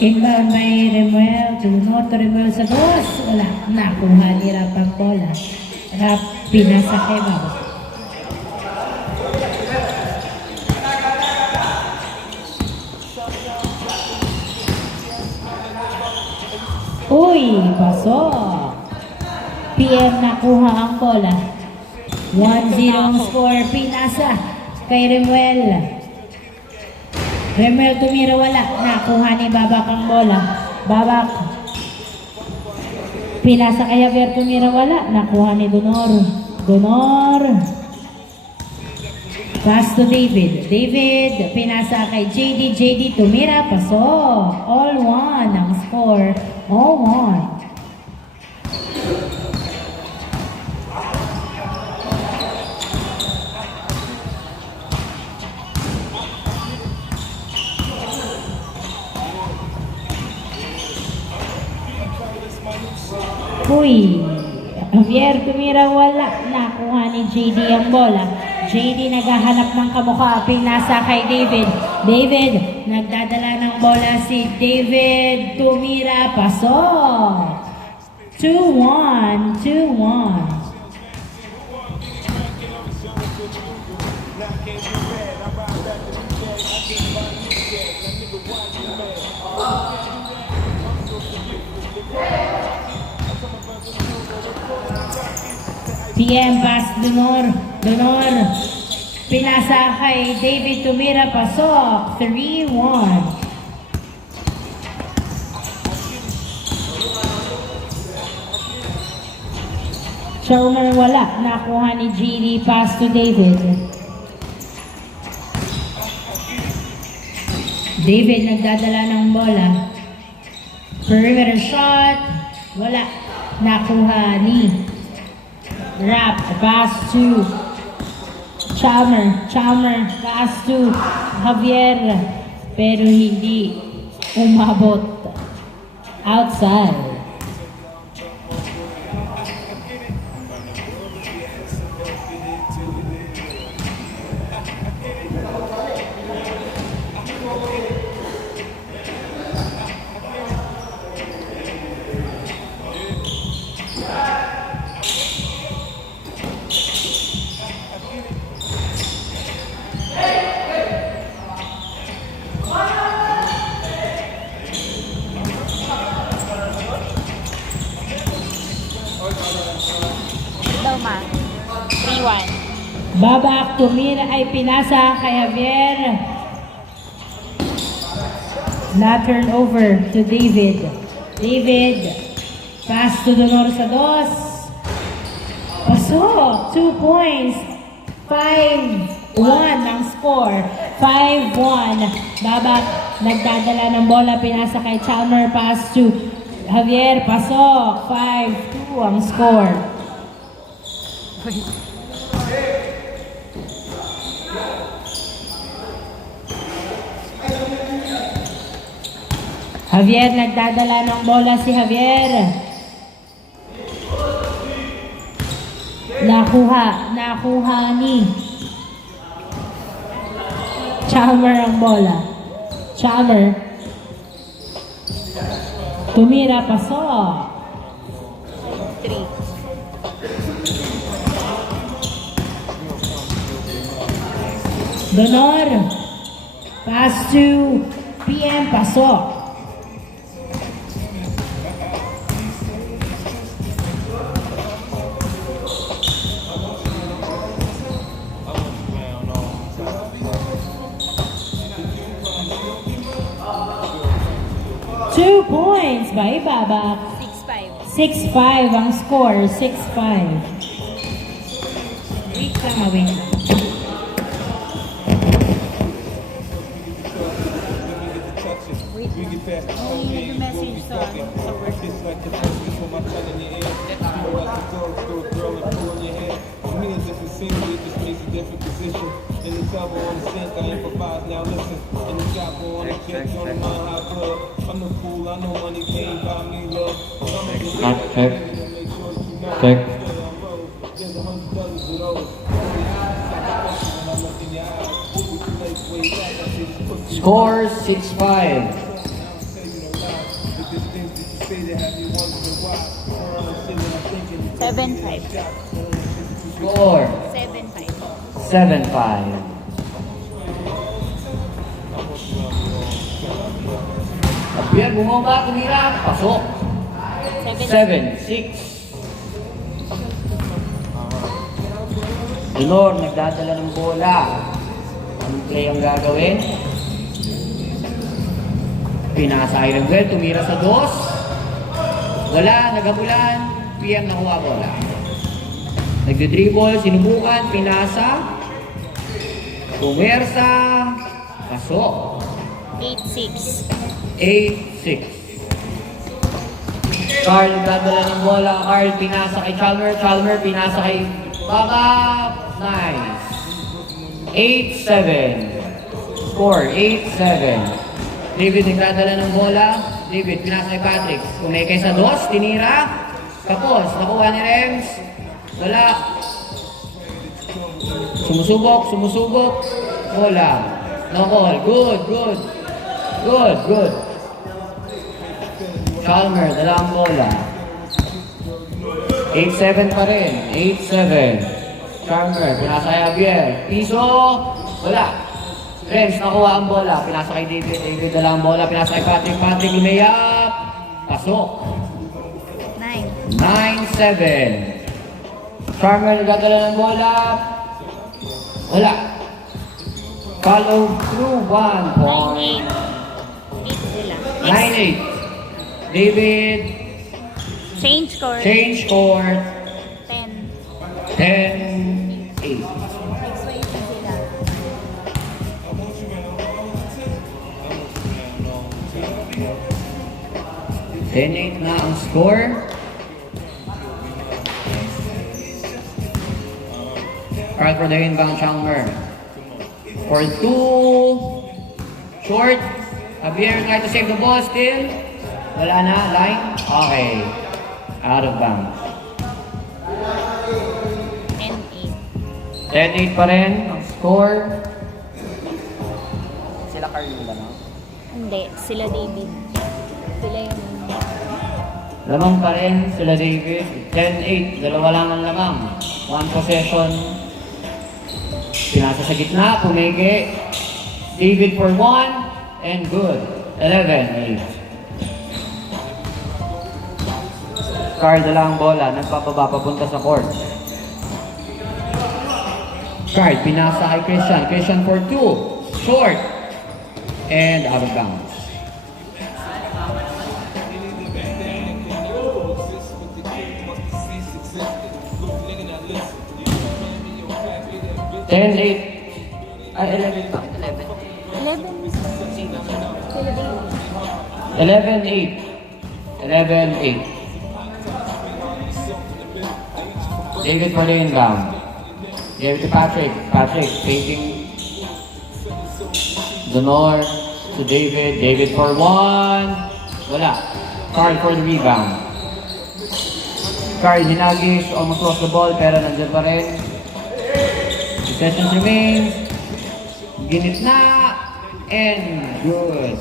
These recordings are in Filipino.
Inbound by Remuel to North Remuel sa dos. Wala. Nakuha ni Rap ang bola. Rap pinasa kay Bab. Uy, pasok. PM nakuha ang bola. 1-0 ang score. Pinasa kay Remuel. Remuel tumira, wala. Nakuha ni Babak ang bola. Babak. Pinasa kay Javier, tumira, wala. Nakuha ni Donor. Donor. Pass to David. David, pinasa kay JD. JD tumira, pasok. All one ang score. All one. Uy, Javier tumira, wala. Nakuha ni JD ang bola. JD naghahanap ng kamukha. Pinasa kay David. David, nagdadala ng bola si David. Tumira, pasok. 2-1, 2-1. PM pass Donor. Donor. Pinasa kay David, tumira, pasok. 3-1. Sherman, wala. Nakuha ni JD. Pass to David. David nagdadala ng bola. Perimeter shot. Wala. Nakuha ni Rap. Pass to Chalmer. Chalmer. Pass to Javier. Pero hindi umabot. Outside. Loma. 3-1. Babak tumira ay pinasa kay Javier. Na turn over to David. David. Pass to Donor sa dos. Pasok. 2 points. 5-1 ang score. 5-1. Babak nagdadala ng bola. Pinasa kay Chalmer. Pass to Javier. Pasok. 5-2 ang score. Javier, nagdadala ng bola si Javier. Nakuha ni Chalmer ang bola. Chalmer. Tumira, pasok. 3. Donor. Pass to PM, pasok. Two points by Babak. 6-5. 6-5 ang score. 6-5. Wait lang, wait lang. Yung message sa work. In the cover on the sink, I improvise, now listen. In the chopper on the kick, on the Mile High Club. I'm the fool, I know money can't buy me love. Check. Check. There's 100 dozens of those. Score 6-5. 7-5. Score. 7-5. 7-5. Javier, bumaba, tumira, pasok. 7-6. Dinor, nagdadala ng bola. Anong play ang gagawin? Pinasa Iron Well, tumira sa dos. Wala, nagabulan. PM nakuha bola. Nagdidribble, sinubukan, pinasa. Pumersa, pasok. 8-6. 8-6. Carl nagdadala ng bola. Carl pinasa kay Chalmer. Chalmer pinasa kay Baba. Nice. 8-7. Score 8-7. David nagdadala ng bola. David pinasa kay Patrick. Kumekay sa dos. Tinira. Tapos nakuha ni Rems. Wala. Sumusubok. Bola. No ball. Good. Chalmer, dalawang bola. 8-7 pa rin. 8-7. Chalmer, pinasa kay Javier. Piso. Wala. Renz, nakuha ang bola. Pinasa kay David. David, dalawang bola. Pinasa kay Patrick. Patrick, lumayap. Pasok. 9. 9-7. Chalmer, nagdadala ng bola. Wala. Follow through 1 point. 9-8. 8 sila. 9-8. David, Change score. change court. 10. 10-8. Next way sila. 10-8 na ang score. Right for the inbound, Chalmer. For 2. Short. Javier try to save the ball still. Wala na. Line. Okay. Out of bounds. 10-8. 10-8 pa rin ang score. Sila Carl ba, no? Hindi, sila David. Sila yung... Lamang pa rin sila David. 10-8. Dalawa lang ang lamang. 1 possession. Pinasa sa gitna. Pumigi. David for 1. And good. 11-8. Carl dalawang bola. Nagpapaba papunta sa court. Carl pinasa kay Christian. Christian for 2. Short. And out of bounds. Ten, 8. 11 pa. 11. 11. Sila David. 11-8. 11-8. David for the inbound. Give it to Patrick. Patrick taking the north to David. David for 1. Wala. Carl for the rebound. Carl hinagis. Almost lost the ball pero nandiyan pa rin. Possession remains. Ginit na. And good.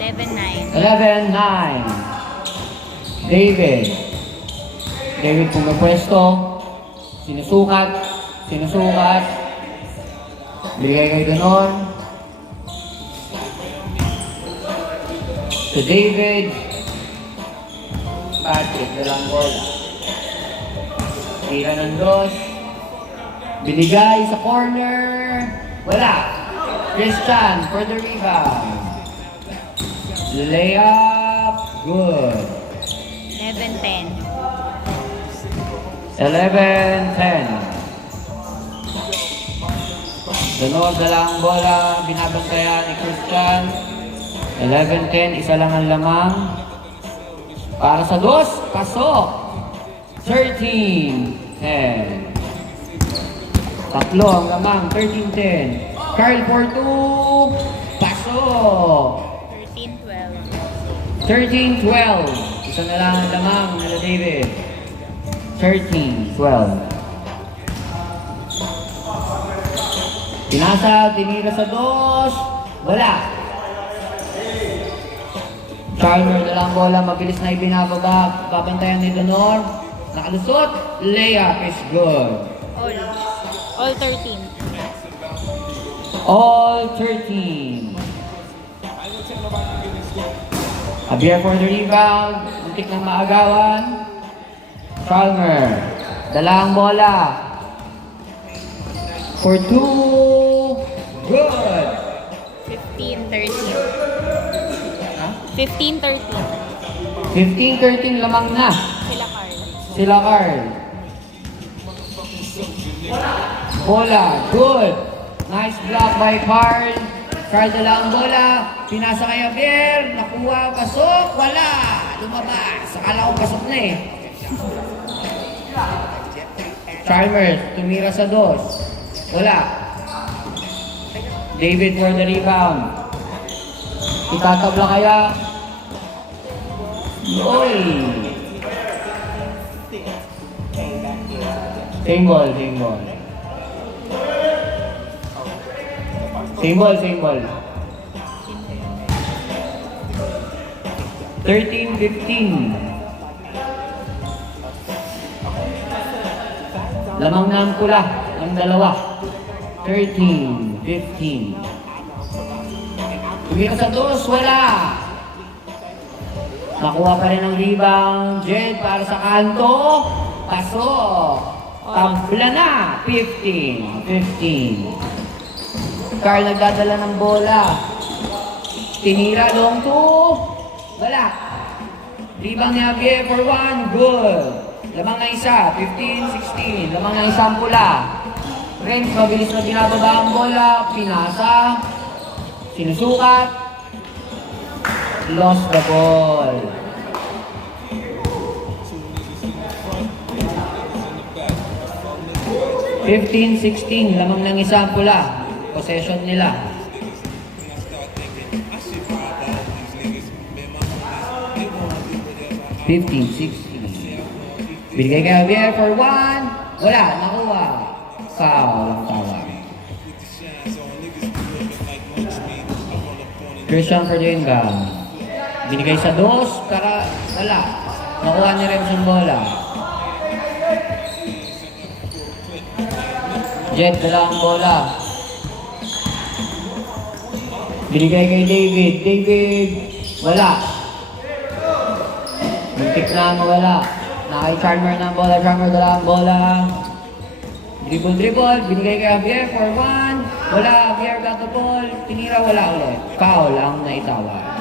11-9. 11-9. David. David pumapwesto. Sinusukat. Bigay kay Ganon. To David. Patrick, dalang bola. Tira ng dos. Binigay sa corner. Wala. Christian for the rebound. Layup. Good. 11-10. 11-10. Danol dalang bola. Binabantayan ni Christian. 11-10. Isa lang ang lamang. Para sa dos. Pasok. 13-10. Tatlo ang lamang. 13-10. Carl for 2. Pasok. 13-12. 13-12. Isa na lang ang lamang nila David. 13-12. Pinasa, tinira sa dos. Wala. Chalmer na lang bola. Mabilis na ibinababa. Babantayan ni Donor. Nakalusot. Layup is good. All 13. All 13. Javier for the rebound. Muntik ng maagawan. Chalmer. Dala ang bola. For 2. Good. 15-13. Ha? 15-13. 15-13 lamang na. Sila Carl. Sila Carl. Bola. Good. Nice block by Carl. Carl dala ang bola. Pinasa kay Javier. Nakuha. Pasok. Wala. Lumabas. Akala ko pasok na eh. Chalmers. Tumira sa dos. Wala. David for the rebound. Itatabla kaya. Oy! Same ball, same ball. Same ball, same ball. 13-15. Lamang na ang pula, ang dalawa. 13-15. Tumira sa dos, wala. Nakuha pa rin ang rebound. Jed para sa kanto. Pasok. Tabla na. 15-15. Carl nagdadala ng bola. Tinira long two. Wala. Rebound ni Javier for 1. Good. Lamang na isa. 15-16. Lamang na isang pula. Renz, mabilis na binababa ang bola. Pinasa. Sinusukat. Lost the ball. Fifteen, 16, lamang ng isang pula. Possession nila. 15-16. Binigay kay Javier for 1. Wala, nakuha. Foul ang tawag. Christian for the inbound. Binigay sa dos, para wala. Nakuha ni Rems yung bola. Jet, dala ang bola. Binigay kay David. David, wala. Muntik na mawala. Nakay Chalmer ng bola. Chalmer dala ang bola. Dribble. Binigay kay Javier for 1. Wala. Javier got the ball. Tinira, wala ulit. Foul ang naitawag.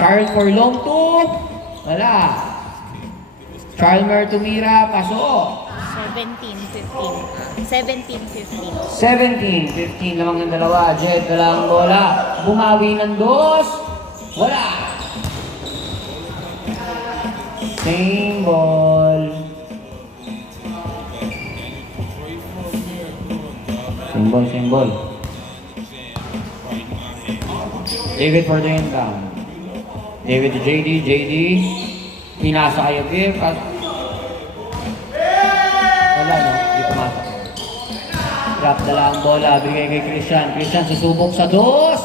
Carl for long two. Wala. Chalmer tumira. Pasok. 17-15. 17-15 lamang ng dalawa. Jet dala ang bola. Bumawi ng dos. Wala. Same ball. Same ball. David for the inbound. David to JD. Pinasa kayo. Wala no? Hindi pumasok. Drop dala ang bola. Bigay kay Christian. Christian susubok sa dos.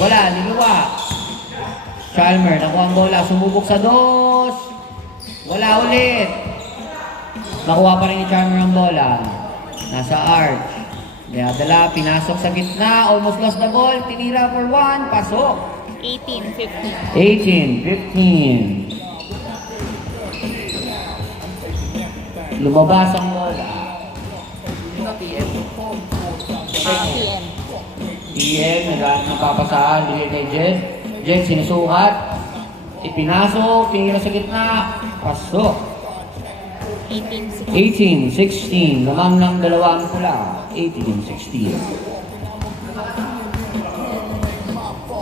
Wala. Niluwa. Chalmer. Nakuha ang bola. Sumubok sa dos. Wala ulit. Nakuha pa rin ni Chalmer ang bola. Nasa arch. Dala. Pinasok sa gitna. Almost lost the ball. Tinira for 1. Pasok. 18-15. 18-15. Lumabas ang bola. PM. PM, nagpapasahan, bigay kay Jed. Jed, sinusukat. Ipinasok, tinira sa gitna. Pasok. 18-16. 18-16. Lamang ng dalawa ang pula. 18-16.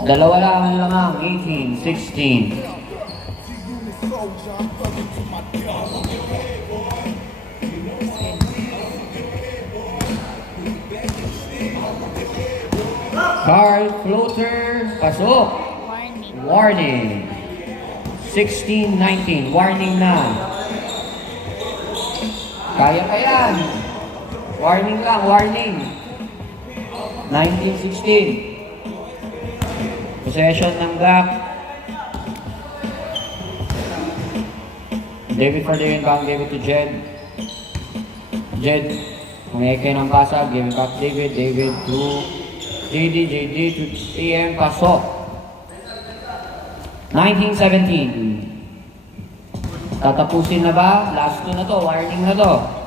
Dalawa lang ang lamang. 18-16. Carl floater. Pasok. Warning. 16-19. Warning na. Kaya pa yan. Warning lang, warning. 19-16. Possession ng gap. David for the inbound, gave it to Jed. Jed, kumeke ng pasag, give it back David. David to JD, JD to TM, pasok. 19-17. Tatapusin na ba? Last two na to, warning na to.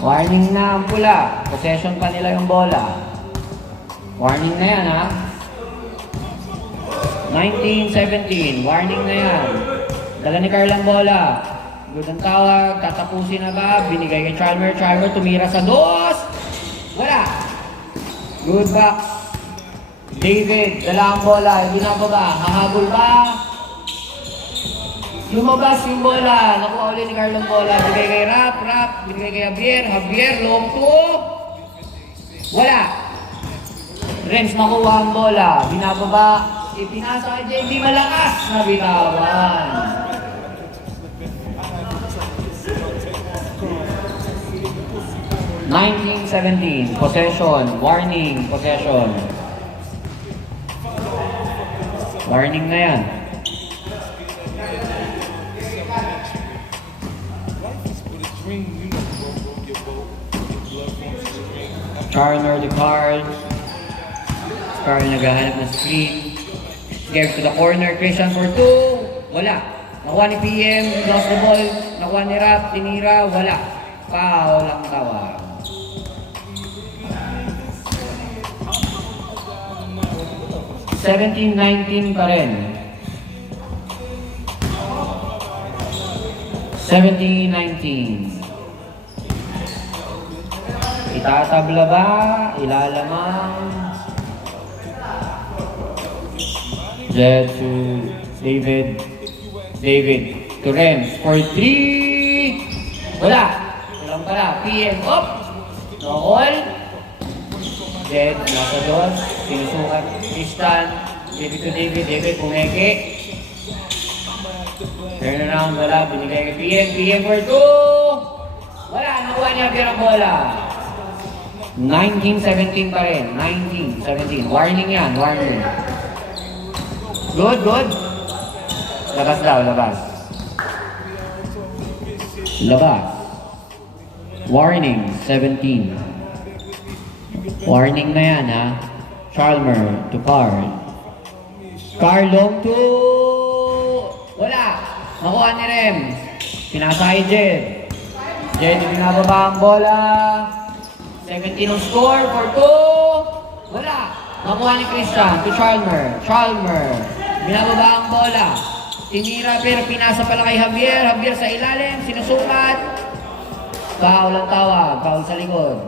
Warning na ang pula. Possession pa nila yung bola. Warning na yan, ha? 19-17. Warning na yan. Dala ni Carl ang bola. Good ang tawag. Tatapusin na ba? Binigay kay Chalmer. Chalmer tumira sa dos. Wala. Good box. David, dala ang bola. Hindi na ba? Hahabol ba? Lumabas yung bola. Nakuha ulit ni Carl ang bola. Binigay kay Rap. Binigay kay Javier. Javier, long two. Wala. Renz nakuha ang bola. Binababa. Ipinasa kay JD, malakas na bitawan. (19-17) Possession. Warning. Possession. Warning na yan. Charner the card. Carl naghahanap ng screen. Gives to the corner. Christian for two. Wala. Nakuha ni PM. Lost the ball. Nakuha ni Rap. Tinira. Wala. Foul ang tawag. (17-19) pa rin. 17-19. Itatabla ba? Ilalamang. Jed to David. David to Renz for 3. Wala. Walang pala. PM up. No all. Jed nasa dos. Sinusukat. Tristan. David to David. David pumeke. Turn around. Wala. Binigay kay PM. PM for 2. Wala. Nakuha niya ang bola. 19-17 pa rin. 19-17. Warning yan. Warning. Good, good. Labas daw, labas. Labas. Warning, 17. Warning na yan, ha? Chalmer to Carl. Carl long to... Wala. Nakuha ni Rem. Pinasa kay Jed. Jed, binababa ang bola. 17 ang score for 2. Wala. Nakuha ni Christian to Chalmer. Chalmer. Binababa ang bola. Tinira pero pinasa pala kay Javier. Javier sa ilalim. Sinusukat. Foul ang tawag. Foul sa likod.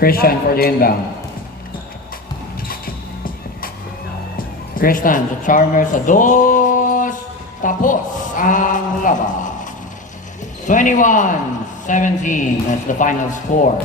Christian for the inbound. Christian to Chalmer sa dos. Tapos ang laban. 21-17. That's the final score.